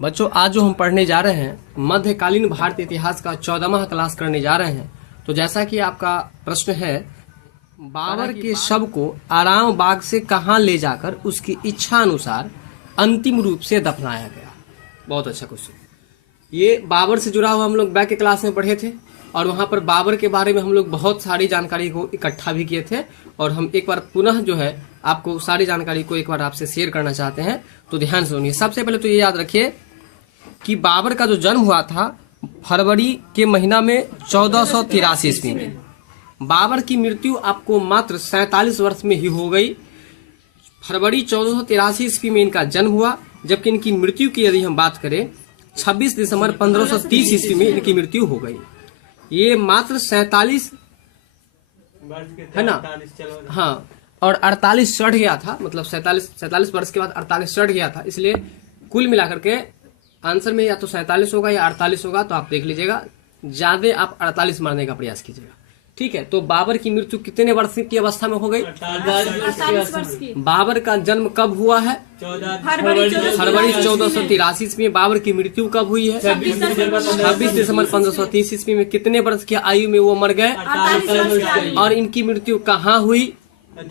बच्चों, आज जो हम पढ़ने जा रहे हैं मध्यकालीन भारतीय इतिहास का 14वां क्लास करने जा रहे हैं। तो जैसा कि आपका प्रश्न है, बाबर के शव को आराम बाग से कहां ले जाकर उसकी इच्छा अनुसार अंतिम रूप से दफनाया गया। बहुत अच्छा क्वेश्चन। ये बाबर से जुड़ा हुआ हम लोग बैक के क्लास में पढ़े थे और वहां पर बाबर के बारे में हम लोग बहुत सारी जानकारी को इकट्ठा भी किए थे और हम एक बार पुनः जो है आपको सारी जानकारी को एक बार आपसे शेयर करना चाहते हैं। तो ध्यान से सुनिए। सबसे पहले तो ये याद रखिए कि बाबर का जो जन्म हुआ था फरवरी के महीना में 1483 ईस्वी में। बाबर की मृत्यु आपको मात्र 47 वर्ष में ही हो गई। फरवरी 1483 ईस्वी में इनका जन्म हुआ, जबकि इनकी मृत्यु की यदि हम बात करें 26 दिसंबर 1530 ईस्वी में इनकी मृत्यु हो गई। ये मात्र 47 है ना, हाँ, और 48 चढ़ गया था, मतलब 47 वर्ष के बाद 48 चढ़ गया था। इसलिए कुल मिलाकर के आंसर में या तो 47 होगा या 48 होगा, तो आप देख लीजिएगा। ज्यादा आप 48 मारने का प्रयास कीजिएगा, ठीक है। तो बाबर की मृत्यु कितने वर्ष की अवस्था में हो गई? 48 वर्ष की। बाबर का जन्म कब हुआ है? फरवरी 1483 ईस्वी में। बाबर की मृत्यु कब हुई है? 26 दिसंबर 1530 ईस्वी में। कितने वर्ष की आयु में वो मर गए? 48 वर्ष की आयु। और इनकी मृत्यु कहाँ हुई?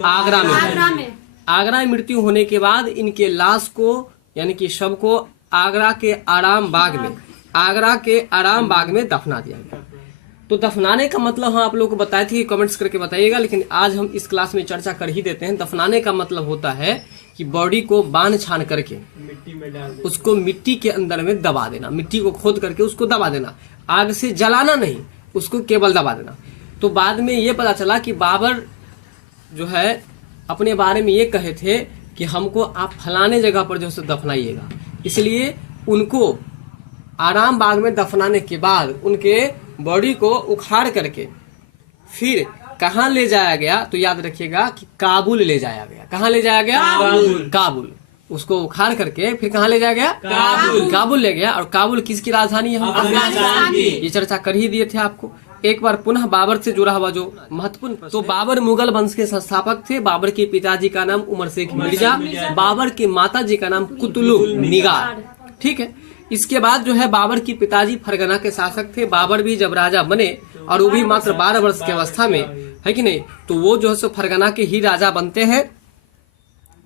आगरा में। आगरा में मृत्यु होने के बाद इनके लाश को यानी कि शव को आगरा के आराम बाग में दफना दिया गया। तो दफनाने का मतलब हम आप लोगों को बताए थे, कमेंट्स करके बताइएगा, लेकिन आज हम इस क्लास में चर्चा कर ही देते हैं। दफनाने का मतलब होता है कि बॉडी को बांध छान करके मिट्टी में डाल देना, उसको मिट्टी के अंदर में दबा देना, मिट्टी को खोद करके उसको दबा देना, आग से जलाना नहीं, उसको केवल दबा देना। तो बाद में ये पता चला कि बाबर जो है अपने बारे में ये कहे थे कि हमको आप फलाने जगह पर जो है दफनाइएगा। इसलिए उनको आराम बाग में दफनाने के बाद उनके बॉडी को उखाड़ करके फिर कहाँ ले जाया गया? तो याद रखिएगा कि काबुल ले जाया गया। कहाँ ले जाया गया? काबुल। उसको उखाड़ करके फिर कहाँ ले जाया गया? काबुल ले गया। और काबुल किसकी राजधानी है? हम ये चर्चा कर ही दिए थे आपको। एक बार पुनः बाबर से जुड़ा हुआ जो महत्वपूर्ण, तो बाबर मुगल वंश के संस्थापक थे। बाबर के पिताजी का नाम उमर शेख मिर्जा, बाबर की माता जी का नाम कुतुलुब निगार, ठीक है। इसके बाद जो है बाबर की पिताजी फरगना के शासक थे। बाबर भी जब राजा बने और वो भी मात्र 12 वर्ष की अवस्था में, है कि नहीं, तो वो जो है सो फरगना के ही राजा बनते हैं,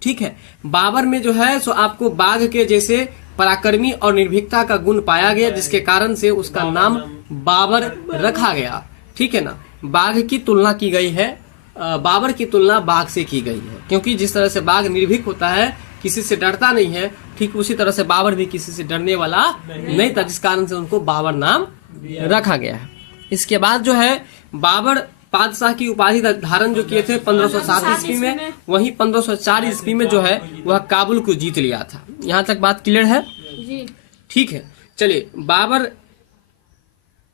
ठीक है। बाबर में जो है सो आपको बाघ के जैसे पराक्रमी और निर्भीकता का गुण पाया गया, जिसके कारण से उसका नाम बाबर रखा गया, ठीक है ना। बाघ की तुलना की गई है, बाबर की तुलना बाघ से की गई है, क्योंकि जिस तरह से बाघ निर्भीक होता है, किसी से डरता नहीं है, ठीक उसी तरह से बाबर भी किसी से डरने वाला नहीं था, जिस कारण से उनको बाबर नाम रखा गया है। इसके बाद जो है बाबर बादशाह की उपाधि धारण जो किए थे 1507 ईस्वी में, वहीं 1504 ईस्वी में जो है वह काबुल को जीत लिया था। यहाँ तक बात क्लियर है जी, ठीक है। चलिए, बाबर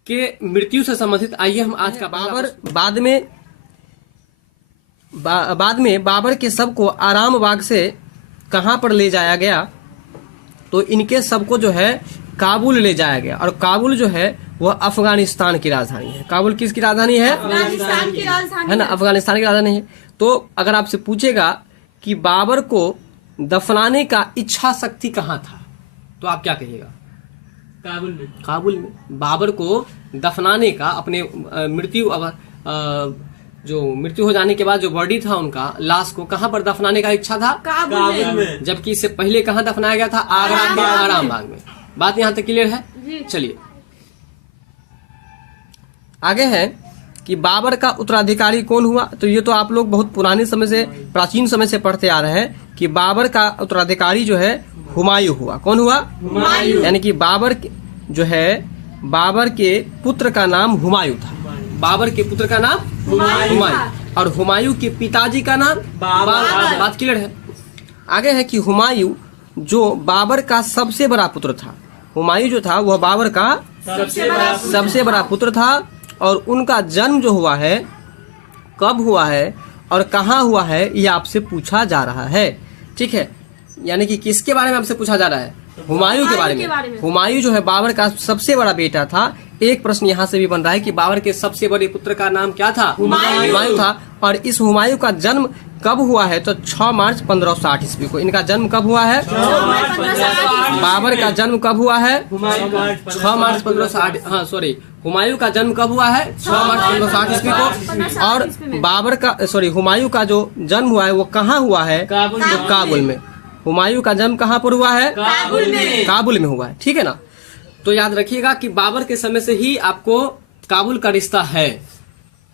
के मृत्यु से संबंधित आइए हम आज का बाबर बाद में बाबर के शव को आराम बाग से कहां पर ले जाया गया? तो इनके शव को जो है काबुल ले जाया गया। और काबुल जो है वह अफगानिस्तान की राजधानी है। काबुल किसकी राजधानी है? अफगानिस्तान की राजधानी है ना, अफगानिस्तान की राजधानी है। तो अगर आपसे पूछेगा कि बाबर को दफनाने का इच्छा शक्ति कहाँ था, तो आप क्या कहिएगा? काबुल में। बाबर को दफनाने का अपने जो मृत्यु हो जाने के बाद जो बॉडी था उनका, लाश को कहाँ पर दफनाने का इच्छा था? काबुल में। जबकि इससे पहले कहाँ दफनाया गया था? आगरा के आराम बाग में। बात यहाँ तक क्लियर है? चलिए आगे है कि बाबर का उत्तराधिकारी कौन हुआ? तो ये तो आप लोग बहुत पुराने समय से, प्राचीन समय से पढ़ते आ रहे हैं कि बाबर का उत्तराधिकारी जो है हुमायूं हुआ। कौन हुआ? हुमायूं। यानी कि बाबर जो है, बाबर के पुत्र का नाम हुमायूं था। बाबर के पुत्र का नाम हुमायूं, और हुमायूं के पिताजी का नाम बाबर। बात क्लियर है? आगे है कि हुमायूं जो बाबर का सबसे बड़ा पुत्र था। हुमायूं जो था वह बाबर का सबसे बड़ा पुत्र था। और उनका जन्म जो हुआ है, कब हुआ है और कहाँ हुआ है, यह आपसे पूछा जा रहा है, ठीक है। यानी कि किसके बारे में आपसे पूछा जा रहा है? हुमायूं के बारे में। हुमायूं जो है बाबर का सबसे बड़ा बेटा था, एक प्रश्न यहाँ से भी बन रहा है कि बाबर के सबसे बड़े पुत्र का नाम क्या था? हुमायूं था। और इस हुमायूं का जन्म कब हुआ है? तो 6 मार्च 1560 ईस्वी को। इनका जन्म कब हुआ है? बाबर का जन्म कब हुआ है? 6 मार्च 1560। हाँ सॉरी, हुमायूं का जन्म कब हुआ है? 6 मार्च 1560 ईस्वी को। और बाबर का हुमायूं का जो जन्म हुआ है वो कहाँ हुआ है? काबुल में। हुमायूं का जन्म कहाँ पर हुआ है? काबुल में हुआ है। ठीक है ना। तो याद रखिएगा कि बाबर के समय से ही आपको काबुल का रिश्ता है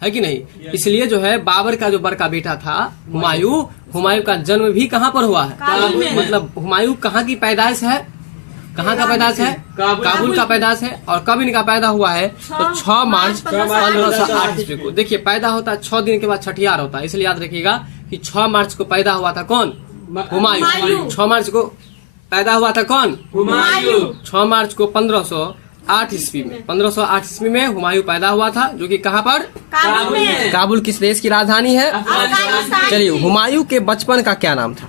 कि नहीं। इसलिए जो है बाबर का जो बड़का बेटा था हुमायूं का जन्म भी कहाँ पर हुआ है? मतलब हुमायूं कहाँ की पैदाइश है? कहाँ का पैदाइश है? काबुल का पैदाइश है। और कब इनका पैदा हुआ है? तो 6 मार्च 1560 ईस्वी को। देखिए पैदा होता है 6 दिन के बाद छठियार होता है, इसलिए याद रखिएगा कि 6 मार्च को पैदा हुआ था कौन? हुमायूं। 6 मार्च को पैदा हुआ था कौन? हुमायूं। 6 मार्च को 1508 ईस्वी में हुमायूं पैदा हुआ था, जो कि कहाँ पर? काबुल किस देश की राजधानी है? चलिए, हुमायूं के बचपन का क्या नाम था?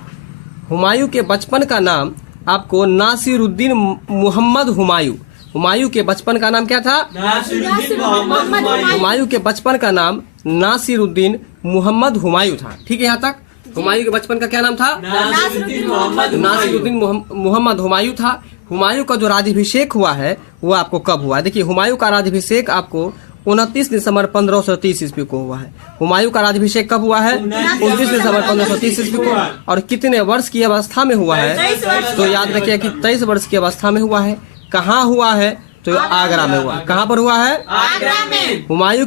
हुमायूं के बचपन का नाम आपको नासिरुद्दीन मोहम्मद हुमायूं। हुमायूं के बचपन का नाम क्या था? हुमायूं के बचपन का नाम नासिरुद्दीन मोहम्मद हुमायूं था। ठीक है यहाँ तक। हुमायूं के बचपन का क्या नाम था? नासिरुद्दीन मोहम्मद हुमायूं था। हुमायूं का जो राज्याभिषेक हुआ है वो आपको कब हुआ है? देखिए, हुमायूं का राज्याभिषेक आपको 29 दिसंबर 1530 ईस्वी को हुआ है। हुमायूं का राज्याभिषेक कब हुआ है? 29 दिसंबर 1530 ईस्वी को। और कितने वर्ष की अवस्था में हुआ है? तो याद रखिए कि 23 वर्ष की अवस्था में हुआ है। कहाँ हुआ है? तो आगरा में हुआ। कहाँ पर हुआ है? आगरा में। हुमायूं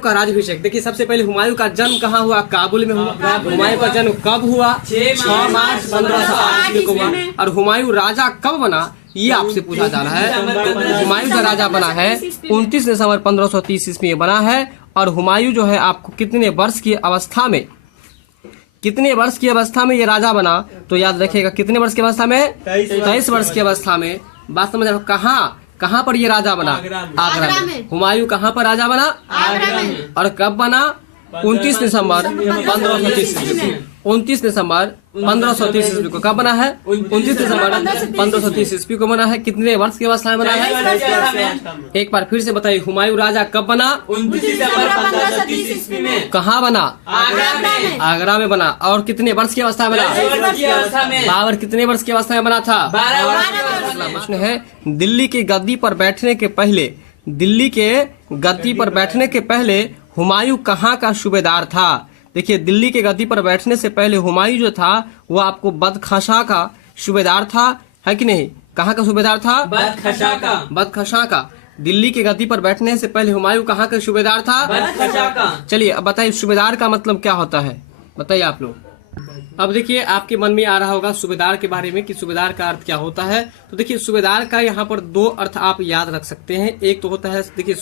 का राज्याभिषेक। देखिए, सबसे पहले हुमायूं का जन्म कहाँ हुआ? काबुल में हुआ। हुमायूं का जन्म कब हुआ? 6 मार्च 1560 ईस्वी को हुआ। और हुमायूं राजा कब बना, ये आपसे पूछा जा रहा है। हुमायूं का राजा बना है 29 दिसंबर 1530 ईस्वी में बना है। और हुमायूं जो है आपको कितने वर्ष की अवस्था में ये राजा बना? तो याद रखिएगा कितने वर्ष की अवस्था में? 23 वर्ष की अवस्था में। बात समझ रहे हो? कहाँ पर ये राजा बना? आगरा में। हुमायूं कहाँ पर राजा बना? आगरा में। और कब बना? 29 दिसंबर 1530 ईस्वी को। कब बना है? 29 दिसंबर 1530 ईस्वी को बना है। कितने वर्ष की अवस्था में बना है? एक बार फिर से बताइए, हुमायूं राजा कब बना? 29 दिसंबर 1530 ईस्वी में। कहाँ बना? आगरा में बना। और कितने वर्ष की अवस्था में बना? बाबर कितने वर्ष की अवस्था में बना था? 12 वर्ष। प्रश्न है, दिल्ली की गद्दी पर बैठने के पहले हुमायूं कहाँ का सूबेदार था? देखिए, दिल्ली के गद्दी पर बैठने से पहले हुमायूं जो था वो आपको बदखशां का सूबेदार था, है कि नहीं? कहाँ का सूबेदार था? बदखशां का। दिल्ली के गद्दी पर बैठने से पहले हुमायूं कहाँ का सूबेदार था? बदखशां का। चलिए, अब बताइए सूबेदार का मतलब क्या होता है, बताइए आप लोग। अब देखिए, आपके मन में आ रहा होगा सूबेदार के बारे में कि सूबेदार का अर्थ क्या होता है। तो देखिए, सूबेदार का यहाँ पर 2 अर्थ आप याद रख सकते हैं। एक तो होता है, देखिए,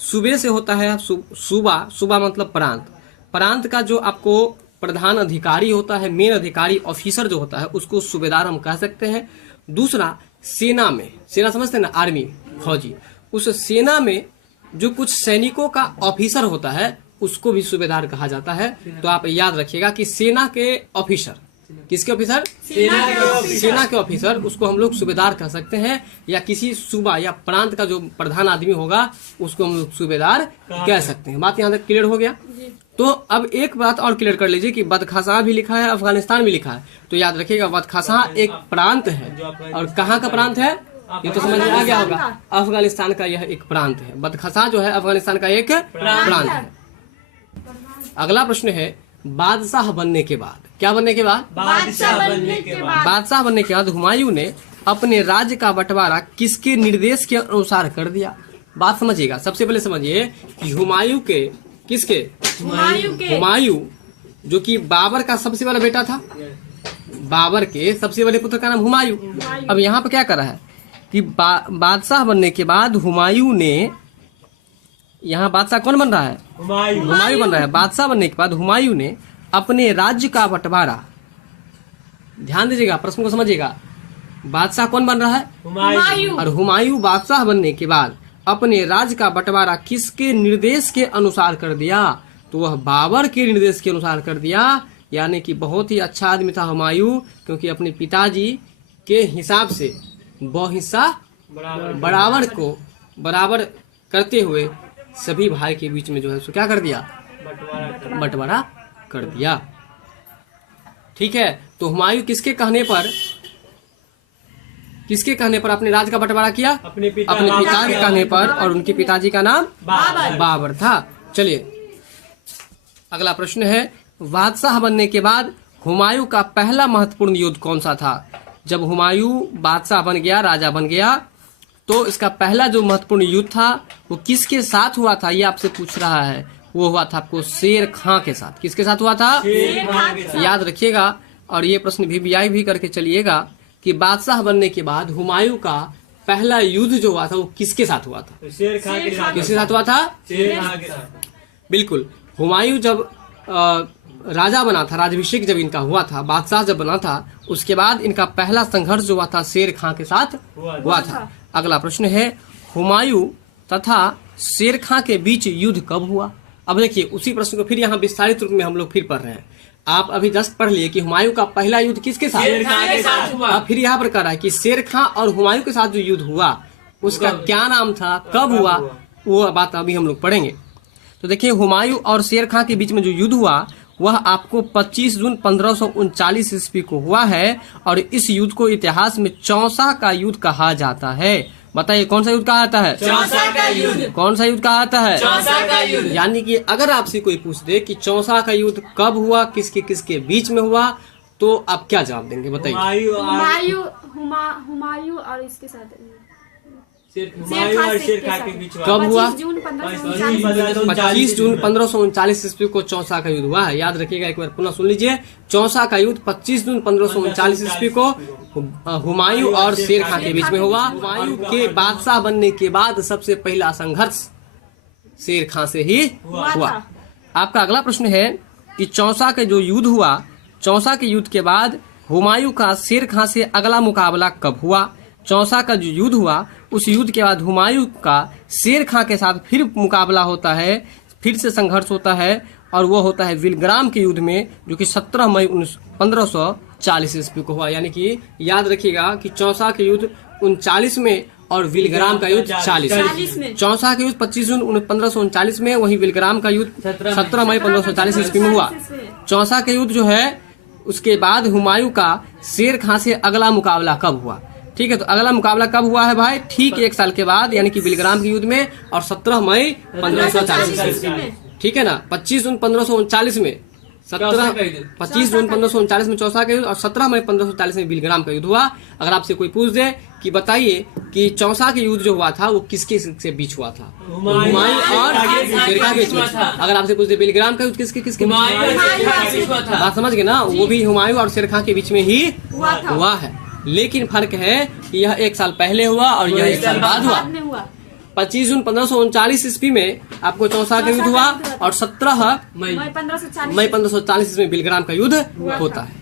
सूबे से होता है सूबा मतलब प्रांत का जो आपको प्रधान अधिकारी होता है, मेन अधिकारी ऑफिसर जो होता है, उसको सूबेदार हम कह सकते हैं। दूसरा, सेना समझते हैं ना, आर्मी, फौजी। उस सेना में जो कुछ सैनिकों का ऑफिसर होता है उसको भी सूबेदार कहा जाता है। तो आप याद रखिएगा कि सेना के ऑफिसर, किसके ऑफिसर? सेना के ऑफिसर, उसको हम लोग सूबेदार कह सकते हैं। या किसी सूबा या प्रांत का जो प्रधान आदमी होगा उसको हम लोग सूबेदार कह सकते हैं। बात यहाँ तक क्लियर हो गया। तो अब एक बात और क्लियर कर लीजिए कि बदखशां भी लिखा है, अफगानिस्तान भी लिखा है। तो याद रखिएगा, बदखशां एक प्रांत है। और कहाँ का प्रांत है ये तो समझ में आ गया होगा। अफगानिस्तान का यह एक प्रांत है। बदखशां जो है अफगानिस्तान का एक प्रांत है। अगला प्रश्न है, बादशाह बनने के बाद, क्या बनने के बाद? बादशाह बनने के बाद हुमायूं ने अपने राज्य का बंटवारा किसके निर्देश के अनुसार कर दिया? बात समझिएगा। सबसे पहले समझिए कि हुमायूं के किसके? हुमायूं जो कि बाबर का सबसे बड़ा बेटा था। बाबर के सबसे बड़े पुत्र का नाम हुमायूं। अब यहाँ पर क्या कर रहा है कि बादशाह बनने के बाद हुमायूं ने, यहाँ बादशाह कौन बन रहा है? हुमायूं बन रहा है। बादशाह बनने के बाद हुमायूं ने अपने राज्य का बंटवारा, ध्यान दीजिएगा, प्रश्न को समझिएगा। बादशाह कौन बन रहा है? हुमायूं। और हुमायूं बादशाह बनने के बाद अपने राज्य का बंटवारा किसके निर्देश के अनुसार कर दिया? तो वह बाबर के निर्देश के अनुसार कर दिया। यानी कि बहुत ही अच्छा आदमी था हुमायूं, क्योंकि अपने पिताजी के हिसाब से वो हिस्सा बराबर करते हुए सभी भाई के बीच में जो है उसको क्या कर दिया, बंटवारा कर दिया। ठीक है, तो हुमायूं किसके कहने पर अपने राज का बंटवारा किया, अपने पिता के कहने पर, और उनके पिताजी का नाम बाबर था। चलिए अगला प्रश्न है, बादशाह बनने के बाद हुमायूं का पहला महत्वपूर्ण युद्ध कौन सा था? जब हुमायूं बादशाह बन गया, राजा बन गया, तो इसका पहला जो महत्वपूर्ण युद्ध था वो किसके साथ हुआ था, ये आपसे पूछ रहा है। वो हुआ था आपको शेर खां के साथ। किसके साथ हुआ था? याद रखिएगा, और ये प्रश्न VBI भी करके चलिएगा कि बादशाह बनने के बाद हुमायूं का पहला युद्ध जो हुआ था वो किसके साथ हुआ था? शेर खां के साथ। किसके साथ हुआ था? शेर खां के साथ। बिल्कुल। हुमायूं जब राजा बना था, राजाभिषेक जब इनका हुआ था, बादशाह जब बना था, उसके बाद इनका पहला संघर्ष जो हुआ था शेर खां के साथ हुआ था। अगला प्रश्न है, हुमायूं तथा शेर खां के बीच युद्ध कब हुआ? अब देखिए उसी प्रश्न को फिर यहाँ विस्तारित रूप में हम लोग फिर पढ़ रहे हैं। आप अभी जस्ट पढ़ लिए कि हुमायूं का पहला युद्ध किसके साथ? शेर खां के साथ हुआ। अब फिर यहाँ पर कह रहा है कि शेर खां और हुमायूं के साथ जो युद्ध हुआ उसका क्या नाम था, कब हुआ, वो बात अभी हम लोग पढ़ेंगे। तो देखिए हुमायूं और शेर खां के बीच में जो युद्ध हुआ वह आपको 25 जून 1539 ईस्वी को हुआ है, और इस युद्ध को इतिहास में चौसा का युद्ध कहा जाता है। बताइए कौन सा युद्ध कहा जाता है? चौसा का युद्ध। कौन सा युद्ध कहा जाता है? चौसा का युद्ध। यानी कि अगर आपसे कोई पूछ दे कि चौसा का युद्ध कब हुआ, किसके किसके बीच में हुआ, तो आप क्या जवाब देंगे बताइए? हुमायूं और इसके साथ हुमायूं और शेर खां के बीच कब हुआ? 25 जून 25 जून 1539 ईस्वी को चौसा का युद्ध हुआ है। याद रखिएगा, एक बार पुनः सुन लीजिए। चौसा का युद्ध 25 जून 1539 ईस्वी को हुमायूं और शेर खां के बीच में हुआ। हुमायूं के बादशाह बनने के बाद सबसे पहला संघर्ष शेर खां से ही हुआ। आपका अगला प्रश्न है कि चौसा का जो युद्ध हुआ, चौसा के युद्ध के बाद हुमायूं का शेर खां से अगला मुकाबला कब हुआ? चौसा का जो युद्ध हुआ उस युद्ध के बाद हुमायूं का शेर खां के साथ फिर मुकाबला होता है, फिर से संघर्ष होता है, और वो होता है विलग्राम के युद्ध में, जो कि 17 मई 1540 ईस्वी को हुआ। यानी कि याद रखिएगा कि चौसा के युद्ध 39 में और विलग्राम का युद्ध 40 में। चौसा का युद्ध 25 जून 1539 में, वही विलग्राम का युद्ध 17 मई 1540 ईस्वी में हुआ। चौसा के युद्ध जो है उसके बाद हुमायूं का शेर खां से अगला मुकाबला कब हुआ? ठीक है, तो अगला मुकाबला कब हुआ है भाई? ठीक 1 साल के बाद, यानी कि विलग्राम के युद्ध में, और 17 मई 1540 में। ठीक है ना, 25 जून 1539 में 25 जून 1539 में चौसा का युद्ध, और 17 मई 1540 में विलग्राम का युद्ध हुआ। अगर आपसे कोई पूछ दे कि बताइए कि चौसा के युद्ध जो हुआ था वो किसके से बीच हुआ था? हुमायूं और शेर खां के बीच में। अगर आपसे पूछ दे विलग्राम का युद्ध किसके किसके बात समझ गए ना? वो भी हुमायूं और शेर खां के बीच में ही हुआ है, लेकिन फर्क है कि यह 1 साल पहले हुआ और यह 1 साल बाद हुआ। 25 जून 1539 ईस्वी में आपको चौसा का युद्ध हुआ, और 17 मई 1540 ईस्वी में विलग्राम का युद्ध होता है।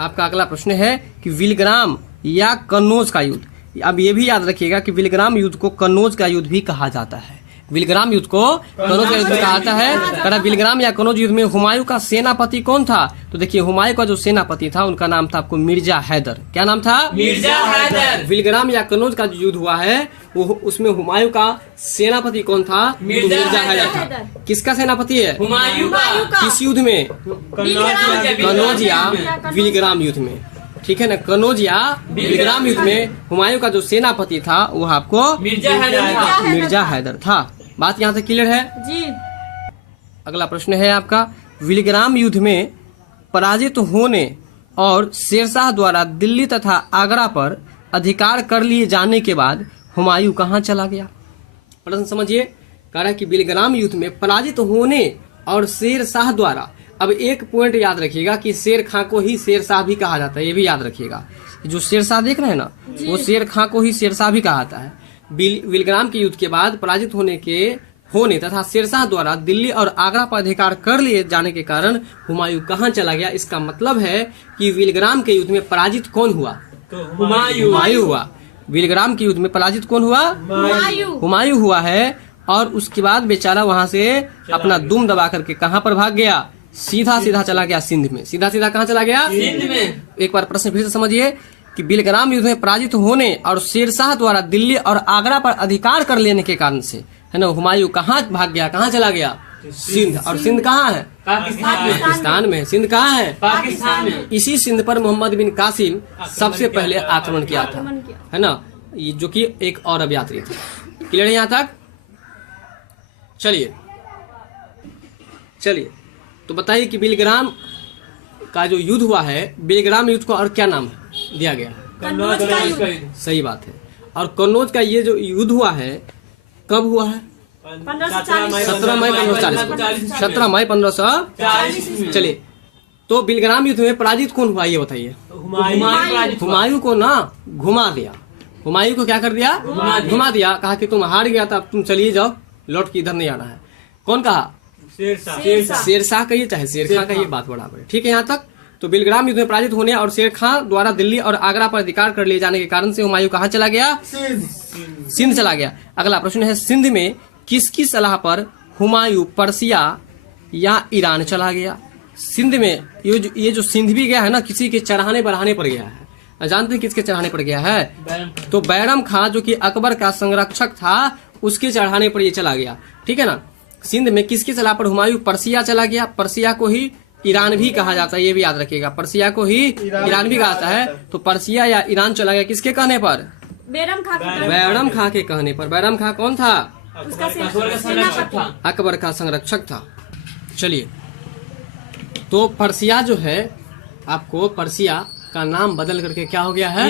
आपका अगला प्रश्न है कि विलग्राम या कन्नौज का युद्ध। अब ये भी याद रखिएगा कि विलग्राम युद्ध को कन्नौज का युद्ध भी कहा जाता है। विलग्राम युद्ध को कन्नौज का युद्ध कहा जाता है। विलग्राम या कन्नौज युद्ध में हुमायूं का सेनापति कौन था? तो देखिए हुमायूं का जो सेनापति था उनका नाम था आपको मिर्जा हैदर। क्या नाम था? मिर्जा हैदर। विलग्राम या कन्नौज का जो युद्ध हुआ है वो उसमें हुमायूं का सेनापति कौन था? मिर्जा हैदर था। किसका सेनापति है? हुमायूं का। किस युद्ध में? कन्नौज या विलग्राम युद्ध में। ठीक है ना, कन्नौज या विलग्राम युद्ध में हुमायूं का जो सेनापति था वो आपको मिर्जा हैदर था। बात यहाँ तक क्लियर है जी। अगला प्रश्न है आपका, विलग्राम युद्ध में पराजित होने और शेरशाह द्वारा दिल्ली तथा आगरा पर अधिकार कर लिए जाने के बाद हुमायूं कहाँ चला गया? प्रश्न समझिए, कह रहा है कि विलग्राम युद्ध में पराजित होने और शेरशाह द्वारा, अब एक पॉइंट याद रखिएगा कि शेर खां को ही शेरशाह भी कहा जाता है, ये भी याद रखिएगा। जो शेरशाह देख रहे हैं ना, वो शेर खां को ही शेरशाह भी कहा जाता है। विलग्राम के युद्ध के बाद पराजित होने तथा शेरशाह द्वारा दिल्ली और आगरा पर अधिकार कर लिए जाने के कारण हुमायूं कहाँ चला गया? इसका मतलब है कि विलग्राम के युद्ध में पराजित कौन हुआ? तो हुमायूं हुआ। विलग्राम के युद्ध में पराजित कौन हुआ? हुमायूं हुआ है। और उसके बाद बेचारा वहाँ से अपना दुम दबा करके कहाँ पर भाग गया? सीधा सीधा चला गया सिंध में। सीधा सीधा कहाँ चला गया? सिंध में। एक बार प्रश्न फिर से समझिए कि बिलग्राम युद्ध में पराजित होने और शेरशाह द्वारा दिल्ली और आगरा पर अधिकार कर लेने के कारण से, है ना, हुमायूं कहाँ भाग गया, कहाँ चला गया? सिंध। और सिंध कहाँ है? पाकिस्तान में। सिंध कहाँ है? पाकिस्तान में। इसी सिंध पर मोहम्मद बिन कासिम सबसे पहले आक्रमण किया था, है ना, ये जो कि एक अरब यात्री थे। क्लियर है यहाँ तक? चलिए तो बताइए कि बिलग्राम का जो युद्ध हुआ है, बिलग्राम युद्ध को और क्या नाम दिया गया? कन्नौज का युद्ध। सही बात है। और कन्नौज का ये जो युद्ध हुआ है कब हुआ है? 17 मई 1540। 17 मई 1540। चलिए, तो बिलग्राम युद्ध में पराजित कौन हुआ ये बताइए? हुमायूं को ना घुमा दिया। हुमायूं को क्या कर दिया? घुमा दिया। कहा कि तुम हार गया था, अब तुम चलिए जाओ, लौट के इधर नहीं आना है। कौन कहा? शेरशाह कहिए चाहे शेरखां कहिए, बात बराबर है। ठीक है यहाँ तक? तो बिलग्राम युद्ध में पराजित होने और शेरखां द्वारा दिल्ली और आगरा पर अधिकार कर लिए जाने के कारण से हुमायूं कहाँ चला गया? सिंध चला गया। अगला प्रश्न है, सिंध में किसकी सलाह पर हुमायूं पर्सिया या ईरान चला गया? सिंध में ये जो सिंध भी गया है ना, किसी के चढ़ाने बढ़ाने पर गया है। जानते हैं किसके चढ़ाने पर गया है? तो बैरम खां जो कि अकबर का संरक्षक था, उसके चढ़ाने पर ये चला गया। ठीक है ना? सिंध में किसकी सलाह पर हुमायूं पर्सिया चला गया? पर्सिया को ही ईरान भी कहा जाता है, ये भी याद रखिएगा। पर्सिया को ही ईरान भी कहा जाता है। तो पर्सिया या ईरान चला गया किसके कहने पर? बैरम खां के कहने पर। बैरम खां कौन था? अकबर का संरक्षक था। चलिए, तो पर्सिया जो है, आपको पर्सिया का नाम बदल करके क्या हो गया है?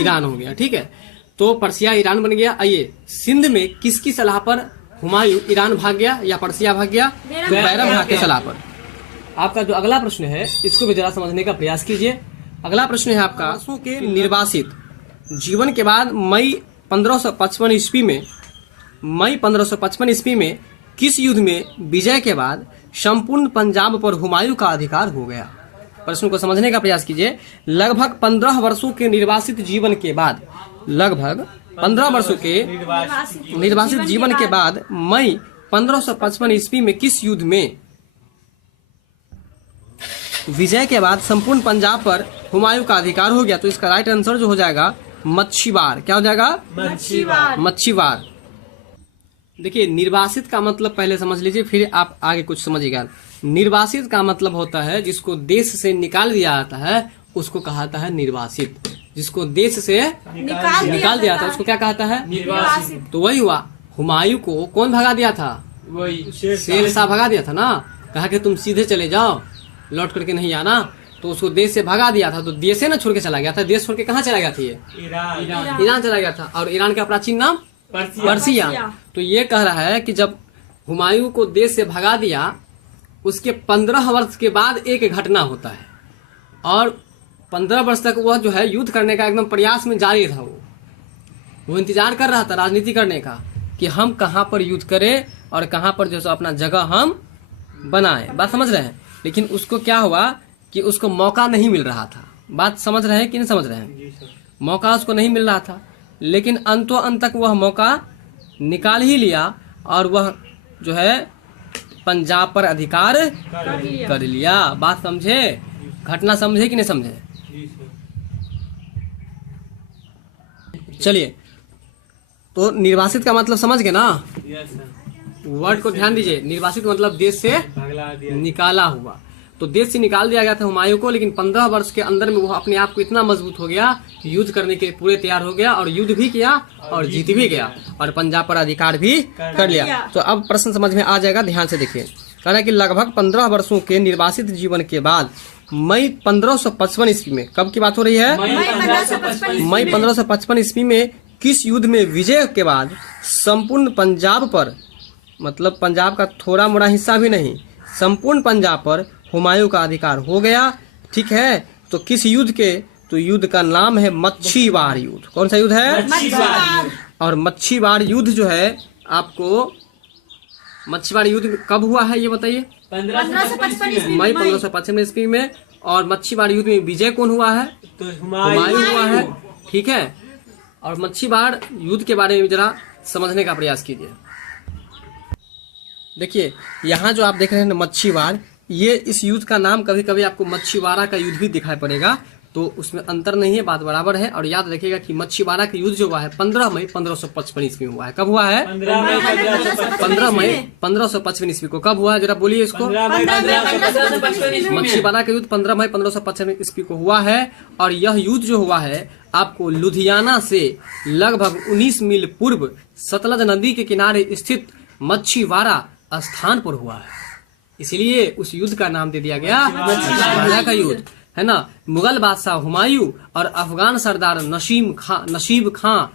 ईरान हो गया। ठीक है, तो पर्सिया ईरान बन गया। आइए, सिंध में किसकी सलाह पर हुमायूं ईरान भाग गया या पर्सिया भाग गया? बैरम खां की सलाह पर। आपका जो अगला प्रश्न है, इसको भी जरा समझने का प्रयास कीजिए। अगला प्रश्न है आपका, के निर्वासित जीवन के बाद मई 1555 ईस्वी में किस युद्ध में विजय के बाद संपूर्ण पंजाब पर हुमायूं का अधिकार हो गया? प्रश्न को समझने का प्रयास कीजिए। लगभग 15 वर्षों के निर्वासित जीवन के बाद, लगभग 15 वर्षों के निर्वासित जीवन के बाद मई 1555 ईस्वी में किस युद्ध में विजय के बाद संपूर्ण पंजाब पर हुमायूं का अधिकार हो गया? तो इसका राइट आंसर जो हो जाएगा मच्छीवार। क्या हो जाएगा? मच्छीवार। देखिए, निर्वासित का मतलब पहले समझ लीजिए, फिर आप आगे कुछ समझिएगा। निर्वासित का मतलब होता है जिसको देश से निकाल दिया जाता है, उसको कहता है निर्वासित। जिसको देश से निकाल दिया जाता है उसको क्या कहता है? निर्वासित। तो वही हुआ, हुमायूं को कौन भगा दिया था? वही शेरशाह भगा दिया था ना। कहा कि तुम सीधे चले जाओ, लौट करके नहीं आना। तो उसको देश से भगा दिया था, तो देश से ना छोड़ के चला गया था। देश छोड़ के कहाँ चला गया था? ये ईरान चला गया था। और ईरान का प्राचीन नाम पर्सिया। तो ये कह रहा है कि जब हुमायूं को देश से भगा दिया, उसके 15 वर्ष के बाद एक घटना होता है, और 15 वर्ष तक वह जो है युद्ध करने का एकदम प्रयास में जारी था। वो इंतजार कर रहा था राजनीति करने का कि हम कहाँ पर युद्ध करें और कहाँ पर जो है अपना जगह हम बनाए। बात समझ रहे हैं? लेकिन उसको क्या हुआ कि उसको मौका नहीं मिल रहा था। बात समझ रहे हैं कि नहीं समझ रहे हैं? मौका उसको नहीं मिल रहा था, लेकिन अंतो अंत तक वह मौका निकाल ही लिया और वह जो है पंजाब पर अधिकार कर लिया। बात समझे? घटना समझे कि नहीं समझे? चलिए, तो निर्वासित का मतलब समझ गए ना? वर्ड को ध्यान दीजिए। निर्वासित मतलब देश से निकाला हुआ। तो देश से निकाल दिया गया था हुमायूं को, लेकिन 15 वर्ष के अंदर में वो अपने आप को इतना मजबूत हो गया कि युद्ध करने के पूरे तैयार हो गया, और युद्ध भी किया और जीत भी गया, और पंजाब पर अधिकार भी कर लिया। तो अब प्रश्न समझ में आ जाएगा, ध्यान से देखिए। कह रहा है कि लगभग 15 वर्षों के निर्वासित जीवन के बाद मई 1555 ईस्वी में, कब की बात हो रही है? मई 1555 ईस्वी में किस युद्ध में विजय के बाद संपूर्ण पंजाब पर, मतलब पंजाब का थोड़ा मोड़ा हिस्सा भी नहीं, संपूर्ण पंजाब पर हुमायूं का अधिकार हो गया। ठीक है, तो किस युद्ध के? तो युद्ध का नाम है मच्छीवार युद्ध। कौन सा युद्ध है? मच्छीवार। और मच्छीवार युद्ध जो है, आपको मच्छीवार युद्ध कब हुआ है ये बताइए? 1555 मई 1555 ईस्वी में। और मच्छीवार युद्ध में विजय कौन हुआ है? तो हुमायूं हुआ है। ठीक है, और मच्छीवार युद्ध के बारे में जरा समझने का प्रयास कीजिए। देखिए, यहाँ जो आप देख रहे हैं मच्छीवार, ये इस युद्ध का नाम कभी कभी आपको मच्छीवारा का युद्ध भी दिखाई पड़ेगा। तो उसमें अंतर नहीं है, बात बराबर है। और याद रखिएगा कि मच्छीवाड़ा का युद्ध जो हुआ है 15 मई 1555 ईस्वी में हुआ है। कब हुआ है? 15 मई 1555 ईस्वी को। कब हुआ, जरा बोलिए इसको। मच्छीवाड़ा का युद्ध 15 मई 1555 ईस्वी को हुआ है। और यह युद्ध जो हुआ है आपको लुधियाना से लगभग 19 मील पूर्व सतलज नदी के किनारे स्थित मच्छीवाड़ा स्थान पर हुआ है, इसलिए उस युद्ध का नाम दे दिया गया मच्छीवाड़ा का युद्ध, है ना। मुगल बादशाह हुमायूं और अफगान सरदार नसीब खां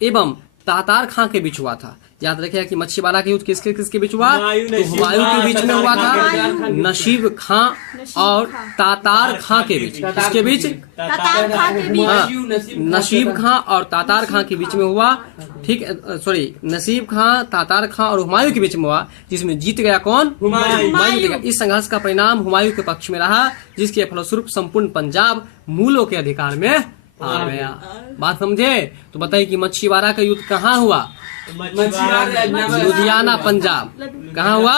एवं तातार खां के बीच हुआ था। याद रखिएगा कि मच्छीवाड़ा का युद्ध किसके बीच हुआ? तो हुमायूं के बीच में हुआ था, नसीब खां और तातार खां के बीच। किसके बीच? नसीब खां और तातार खां के बीच में हुआ, ठीक है। सॉरी, नसीब खां, तातार खां और हुमायूं के बीच में हुआ, जिसमें जीत गया कौन? हुमायूं जीत गया। इस संघर्ष का परिणाम हुमायूं के पक्ष में रहा, जिसके फलस्वरूप संपूर्ण पंजाब मुगलों के अधिकार में आ गया। बात समझे? तो बताइए कि मच्छीवाड़ा का युद्ध कहाँ हुआ? लुधियाना, पंजाब। कहाँ हुआ?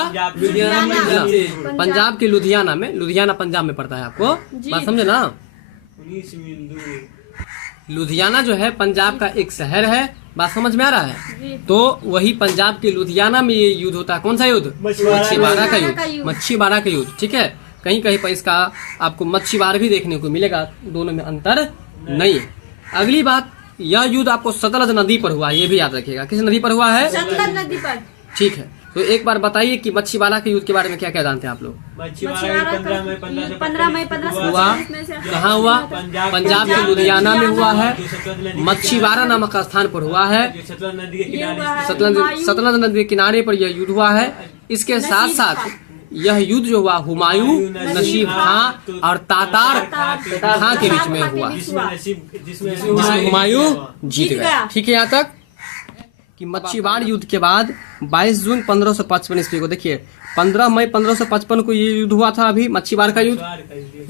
पंजाब के लुधियाना में। लुधियाना पंजाब में पड़ता है, आपको बात समझे ना। लुधियाना जो है पंजाब का एक शहर है, बात समझ में आ रहा है। तो वही पंजाब के लुधियाना में ये युद्ध होता है। कौन सा युद्ध? मच्छीवाड़ा का युद्ध। मच्छीवाड़ा का युद्ध, ठीक है। कहीं कहीं पर इसका आपको मच्छीवाड़ भी देखने को मिलेगा, दोनों में अंतर नहीं है। अगली बात, यह युद्ध आपको सतलज नदी पर हुआ, ये भी याद रखिएगा। किस नदी पर हुआ है? सतलज नदी पर। ठीक है, तो एक बार बताइए कि मच्छीवाड़ा के युद्ध के बारे में क्या क्या जानते हैं आप लोग? 15 मई हुआ कहाँ हुआ? पंजाब के लुधियाना में हुआ है। मच्छीवाड़ा नामक स्थान पर हुआ है, सतलज नदी के किनारे पर यह युद्ध हुआ है। इसके साथ साथ यह युद्ध जो हुआ हुमायूं, नसीब खां और तातार खां के बीच में हुआ, जिसमें हुमायूं जीत गया। ठीक है, यहाँ तक कि मच्छीवाड़ युद्ध के बाद 22 जून 1555 ईस्वी को, देखिए 15 मई 1555 को ये युद्ध हुआ था, अभी मच्छीवाड़ का युद्ध।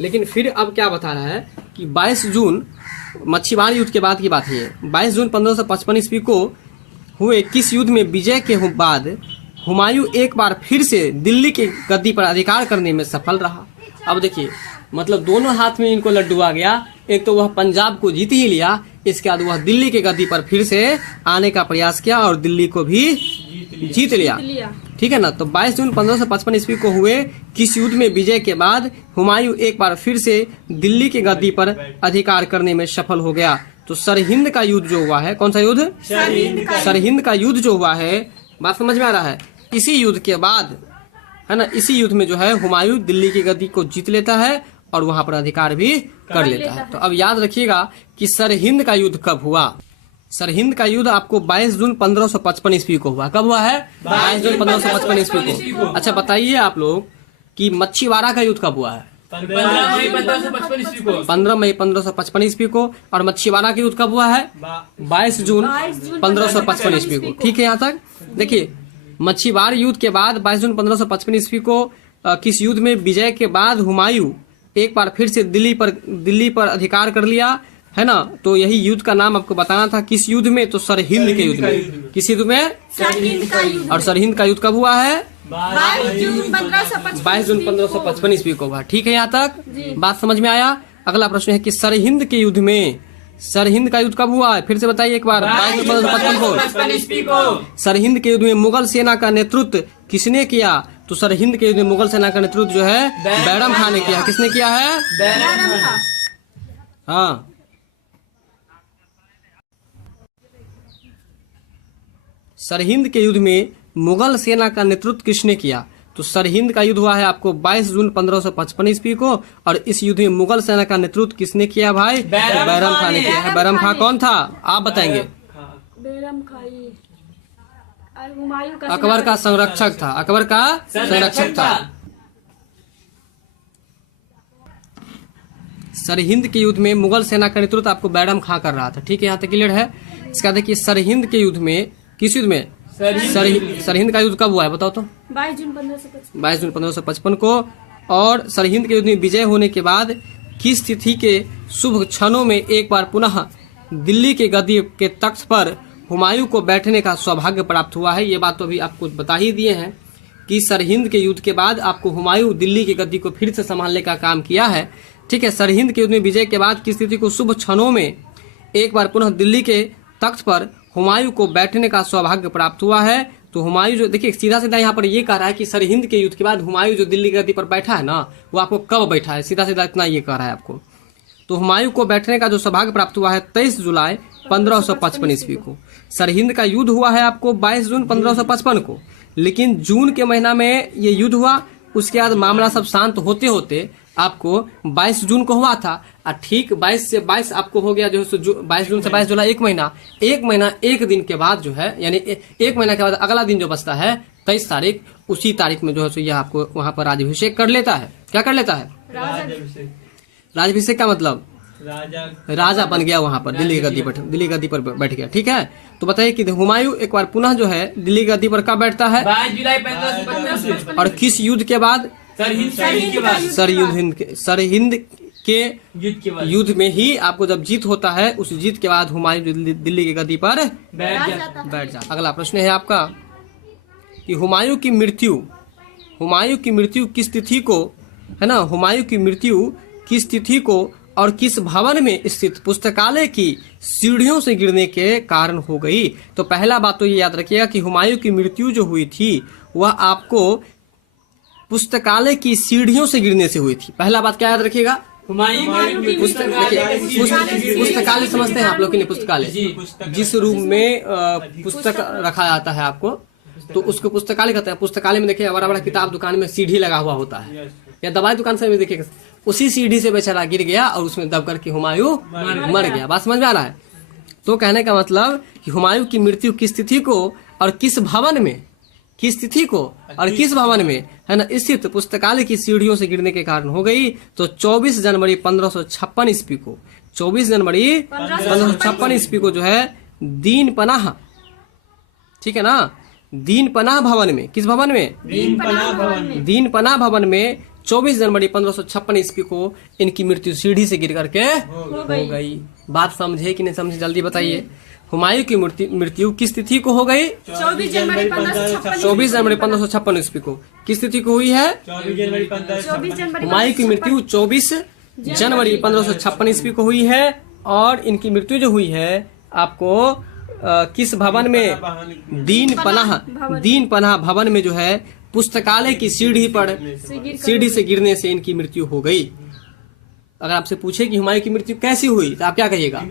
लेकिन फिर अब क्या बता रहा है कि 22 जून मच्छीवाड़ युद्ध के बाद की बात है। 22 जून 1555 ईस्वी को हुए किस युद्ध में विजय के बाद हुमायूं एक बार फिर से दिल्ली की गद्दी पर अधिकार करने में सफल रहा। अब देखिए, मतलब दोनों हाथ में इनको लड्डू आ गया। एक तो वह पंजाब को जीत ही लिया, इसके बाद वह दिल्ली की गद्दी पर फिर से आने का प्रयास किया और दिल्ली को भी जीत लिया। ठीक है ना। तो 22 जून 1555 ईस्वी को हुए किस युद्ध में विजय के बाद हुमायूं एक बार फिर से दिल्ली की गद्दी पर अधिकार करने में सफल हो गया? तो सरहिंद का युद्ध जो हुआ है, कौन सा युद्ध? सरहिंद का युद्ध जो हुआ है, बात समझ में आ रहा है। इसी युद्ध के बाद, है ना, इसी युद्ध में जो है हुमायूं दिल्ली की गद्दी को जीत लेता है और वहां पर अधिकार भी कर लेता है। तो अब याद रखिएगा कि सरहिंद का युद्ध कब हुआ। सरहिंद का युद्ध आपको 22 जून 1555 ईस्वी को हुआ। कब हुआ है? 22 जून 1555 ईस्वी को। अच्छा बताइए आप लोग कि मच्छीवाड़ा का युद्ध कब हुआ है? 15 मई 1555 ईस्वी को। 15 मई 1555 ईस्वी को। और मच्छीवाड़ा का युद्ध कब हुआ है? 22 जून 1555 ईस्वी को। ठीक है, यहाँ तक देखिए, मच्छीवाड़ युद्ध के बाद 22 जून 1555 ईस्वी को किस युद्ध में विजय के बाद हुमायूं एक बार फिर से दिल्ली पर अधिकार कर लिया, है ना। तो यही युद्ध का नाम आपको बताना था। किस युद्ध में? तो सरहिंद के युद्ध में। किस युद्ध में? सरहिंद का युद्ध। और सरहिंद का युद्ध कब हुआ है? 22 जून 1555 ईस्वी को हुआ। ठीक है, यहाँ तक बात समझ में आया। अगला प्रश्न है कि सरहिंद के युद्ध में, सरहिंद का युद्ध कब हुआ है? फिर से बताइए एक बार। 22 जून 1555 ईस्वी को। सरहिंद के युद्ध में मुगल सेना का नेतृत्व किसने किया? तो सरहिंद के युद्ध में मुगल सेना का नेतृत्व जो है बैरम खान ने किया। किसने किया है? बैरम खान। हाँ, सरहिंद के युद्ध में मुगल सेना का नेतृत्व किसने किया? तो सरहिंद का युद्ध हुआ है आपको 22 जून 1555 ईस्वी को। और इस युद्ध में मुगल सेना का नेतृत्व किसने किया भाई? बैरम खान ने किया है। बैरम खान कौन था, आप बताएंगे? बैरम खान हुमायूं का अकबर का संरक्षक था। अकबर का संरक्षक था। सरहिंद के युद्ध में मुगल सेना का नेतृत्व आपको बैरम खां कर रहा था। ठीक है, यहाँ तक क्लियर है। इसका देखिए, सरहिंद के युद्ध में, किस युद्ध में? सरहिंद का युद्ध कब हुआ है बताओ तो? 22 जून 1555। 22 जून 1555 को। और सरहिंद के युद्ध में विजय होने के बाद किस तिथि के शुभ क्षणों में एक बार पुनः दिल्ली के गद्दी के तख्त पर हुमायूं को बैठने का सौभाग्य प्राप्त हुआ है? ये बात तो अभी आपको बता ही दिए हैं कि सरहिंद के युद्ध के बाद आपको हुमायूं दिल्ली की गद्दी को फिर से संभालने का काम किया है। ठीक है। सरहिंद के युद्ध में विजय के बाद की स्थिति को शुभ क्षणों में एक बार पुनः दिल्ली के तख्त पर हुमायूं को बैठने का सौभाग्य प्राप्त हुआ है। तो हुमायूं जो देखिए सीधा सीधा यहाँ पर ये कह रहा है कि सरहिंद के युद्ध के बाद हुमायूं जो दिल्ली की गद्दी पर बैठा है ना, वो आपको कब बैठा है, सीधा सीधा इतना ये कह रहा है आपको। तो हुमायूं को बैठने का जो सौभाग्य प्राप्त हुआ है 23 जुलाई 1555 ईस्वी को। सरहिंद का युद्ध हुआ है आपको 22 जून 1555 को, लेकिन जून के महीना में ये युद्ध हुआ। उसके बाद मामला सब शांत होते होते आपको 22 जून को हुआ था। और ठीक 22 से 22 आपको हो गया जो है 22 जून से 22 जुलाई एक महीना एक दिन के बाद जो है, यानी एक महीना के बाद अगला दिन जो बचता है 23 तारीख, उसी तारीख में जो है सो यह आपको वहां पर राज्याभिषेक कर लेता है। क्या कर लेता है? राज्याभिषेक का मतलब राजा बन गया वहां पर, दिल्ली गद्दी पर बैठ गया। ठीक है। तो बताइए कि हुमायूं एक बार पुनः जो है दिल्ली गद्दी पर कब बैठता है? 22 जुलाई 1555 और किस युद्ध के बाद? सरहिंद के युद्ध में ही आपको जब जीत होता है, उस जीत के बाद हुमायूं दिल्ली की गद्दी पर बैठ जाता। अगला प्रश्न है आपका कि हुमायूं की मृत्यु किस तिथि को, है ना, हुमायूं की मृत्यु किस तिथि को और किस भवन में स्थित पुस्तकालय की सीढ़ियों से गिरने के कारण हो गई? तो पहला बात तो ये याद रखिएगा कि हुमायूं की मृत्यु जो हुई थी वह आपको पुस्तकालय की सीढ़ियों से गिरने से हुई थी। पहला बात क्या याद रखिएगा? पुस्तकालय समझते हैं आप लोग कि नहीं? पुस्तकालय जिस रूम में पुस्तक रखा जाता है आपको, तो उसको पुस्तकालय कहते हैं। पुस्तकालय में देखिए बड़ा बड़ा किताब दुकान में सीढ़ी लगा हुआ होता है, या दवाई दुकान से भी देखिएगा, उसी सीढ़ी से बेचारा गिर गया और उसमें दब करके हुमायूं मर गया। बात समझ में आ रहा है? तो कहने का मतलब कि हुमायूं की मृत्यु किस तिथि को और किस भवन में, किस तिथि को और किस भवन में, है ना, स्थित पुस्तकालय की सीढ़ियों से गिरने के कारण हो गई? तो 24 जनवरी 1556 ईस्वी को, 24 जनवरी 1556 ईस्वी को जो है दीन पनाह, ठीक है ना, दीन पनाह भवन में, किस भवन में? दीन पनाह भवन में 24 जनवरी 1556 ईस्वी को इनकी मृत्यु सीढ़ी से गिर करके हो गई। बात समझे कि नहीं समझे? जल्दी बताइए। हुमायूं की मृत्यु किस तिथि को हो गई? 24 जनवरी 1556 ईस्वी को। किस तिथि को हुई है? 24 जनवरी। हुमायूं की मृत्यु 24 जनवरी 1556 ईस्वी को हुई है। और इनकी मृत्यु जो हुई है आपको किस भवन में? दीन पनाह भवन में जो है पुस्तकालय की सीढ़ी से गिरने से इनकी मृत्यु हो गई। अगर आपसे पूछे कि हुमायूं की मृत्यु कैसी हुई तो आप क्या कहिएगा? हम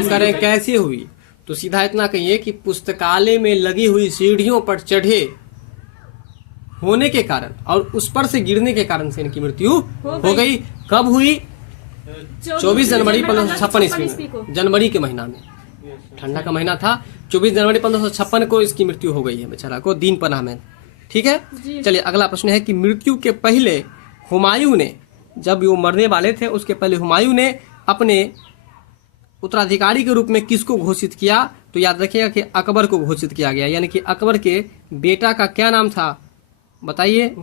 कह रहे हैं कैसे हुई, तो सीधा इतना कहिए कि पुस्तकालय में लगी हुई सीढ़ियों पर चढ़े होने के कारण और उस पर से गिरने के कारण से इनकी मृत्यु हो गई। कब हुई? 24 जनवरी 1556 ईस्वी को, जनवरी के महीना में, ठंडा का महीना था। 24 जनवरी 1556 को इसकी मृत्यु हो गई है बेचारा को दीन पनाह में। ठीक है। चलिए अगला प्रश्न है कि मृत्यु के पहले हुमायूं ने, जब वो मरने वाले थे उसके पहले हुमायूं ने अपने उत्तराधिकारी के रूप में किसको घोषित किया? तो याद रखिएगा कि अकबर को घोषित किया गया। यानी कि अकबर के बेटा का क्या नाम था? बताइए।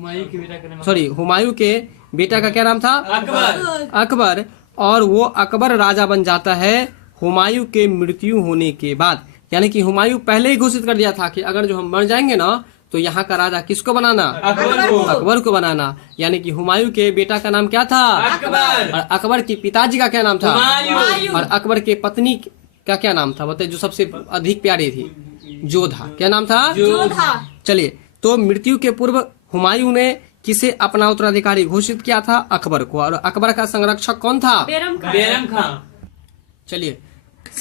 हुमायूं के बेटा का क्या नाम था? अकबर। और वो अकबर राजा बन जाता है हुमायूं के मृत्यु होने के बाद। यानी कि हुमायूं पहले ही घोषित कर दिया था कि अगर जो हम मर जाएंगे ना तो यहाँ का राजा किसको बनाना? अकबर को बनाना। यानी कि हुमायूं के बेटा का नाम क्या था? अकबर। और अकबर के पिताजी का क्या नाम था? और अकबर के पत्नी का क्या नाम था? बताइए, जो सबसे अधिक प्यारी थी, जोधा। क्या नाम था? जोधा। चलिए, तो मृत्यु के पूर्व हुमायूं ने किसे अपना उत्तराधिकारी घोषित किया था? अकबर को। और अकबर का संरक्षक कौन था? बैरम खां। चलिए,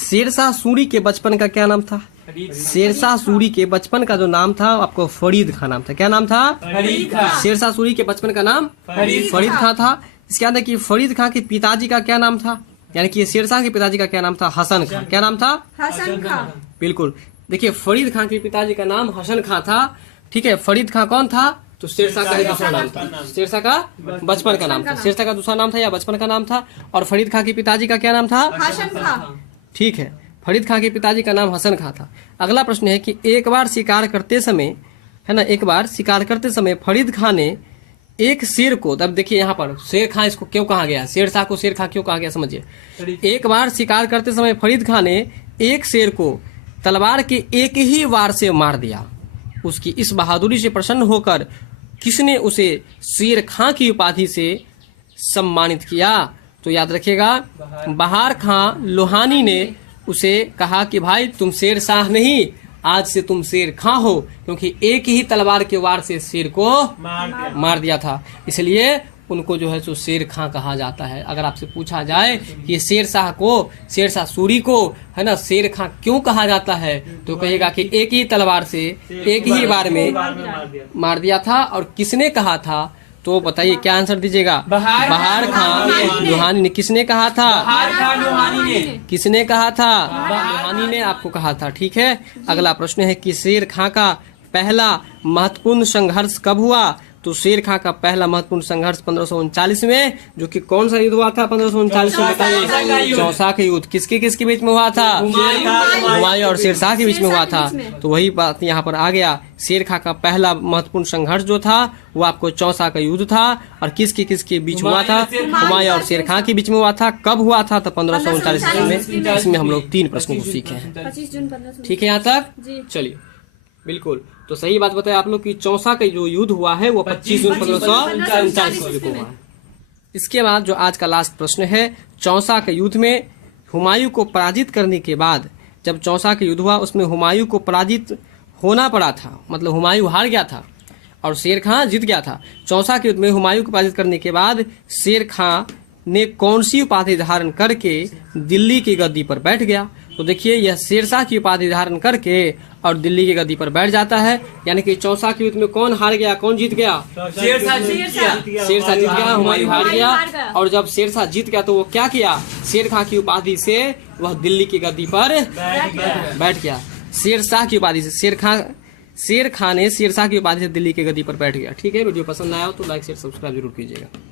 शेरशाह सूरी के बचपन का क्या नाम था? शेरशाह सूरी के बचपन का जो नाम था आपको फरीद खां नाम था। क्या नाम था? फरीद खां। शेरशाह सूरी के बचपन का नाम फरीद खां था। इसके अंदर कि फरीद खां के पिताजी का क्या नाम था? यानी कि शेरशाह के पिताजी का क्या नाम था? हसन खां। क्या नाम था? हसन खां। बिल्कुल। देखिए, फरीद खां के पिताजी का नाम हसन खां था। ठीक है। फरीद खां कौन था? तो शेरशाह का दूसरा नाम था। शेरशाह का बचपन का नाम था। शेरशाह का दूसरा नाम था या बचपन का नाम था। और फरीद खां के पिताजी का क्या नाम था? हसन खां। ठीक है। फरीद खां के पिताजी का नाम हसन खां था। अगला प्रश्न है कि एक बार शिकार करते समय, है ना, एक बार शिकार करते समय फरीद खां ने एक शेर को, तब देखिए यहाँ पर शेर खां इसको क्यों कहा गया? शेरशाह को शेर खां क्यों कहा गया समझिए। एक बार शिकार करते समय फरीद खां ने एक शेर को तलवार के एक ही वार से मार दिया। उसकी इस बहादुरी से प्रसन्न होकर किसने उसे शेर खां की उपाधि से सम्मानित किया। तो याद रखिएगा, बहार खां लोहानी ने उसे कहा कि भाई तुम शेर शाह नहीं, आज से तुम शेर खां हो, क्योंकि एक ही तलवार के वार से शेर को मार दिया था, इसलिए उनको जो है सो शेर खां कहा जाता है। अगर आपसे पूछा जाए कि शेर शाह सूरी को है ना शेर खां क्यों कहा जाता है, तो कहेगा कि एक ही तलवार से एक ही बार में मार दिया था। और किसने कहा था, तो बताइए क्या आंसर दीजिएगा। बहार खां लोहानी ने। किसने कहा था? बहार खां लोहानी ने। किसने कहा था? लोहानी ने आपको कहा था। ठीक है, अगला प्रश्न है कि शेर खां का पहला महत्वपूर्ण संघर्ष कब हुआ? तो शेर खां का पहला महत्वपूर्ण संघर्ष 1539 में, जो कि कौन सा युद्ध हुआ था 1539 में, बताइए। चौसा का युद्ध। किसके किसके बीच में हुआ था? हुमायूं और शेरशाह के बीच में हुआ था। तो वही बात यहाँ पर आ गया। शेर खां का पहला महत्वपूर्ण संघर्ष जो था वो आपको चौसा का युद्ध था। और किसके बीच हुआ था? हुमायूं और शेर खां के बीच में हुआ था। कब हुआ था? तो 1539 में। इसमें हम लोग 3 प्रश्नों को सीखे हैं। 25 जून 1539। ठीक है यहाँ तक? चलिए, बिल्कुल। तो सही बात बताया आप लोग कि चौसा का जो युद्ध हुआ है वो 25 जून 1539 को हुआ है। इसके बाद जो आज का लास्ट प्रश्न है, चौसा के युद्ध में हुमायूं को पराजित करने के बाद, जब चौसा का युद्ध हुआ उसमें हुमायूं को पराजित होना पड़ा था, मतलब हुमायूं हार गया था और शेर खां जीत गया था। चौसा के युद्ध में हुमायूं को पराजित करने के बाद शेर खां ने कौन सी उपाधि धारण करके दिल्ली की गद्दी पर बैठ गया? तो देखिए, यह शेरशाह की उपाधि धारण करके और दिल्ली की गद्दी पर बैठ जाता है। यानी कि चौसा के युद्ध में कौन हार गया, कौन जीत गया? शेरशाह जीत गया। शेरशाह जीत गया, हुमायूं हार गया। और जब शेरशाह जीत गया तो वो क्या किया? शेर खां की उपाधि से वह दिल्ली की गद्दी पर बैठ गया। शेरशाह की उपाधि से शेर खां ने शेरशाह की उपाधि से दिल्ली की गद्दी पर बैठ गया। ठीक है, वीडियो पसंद आया हो तो लाइक शेयर सब्सक्राइब जरूर कीजिएगा।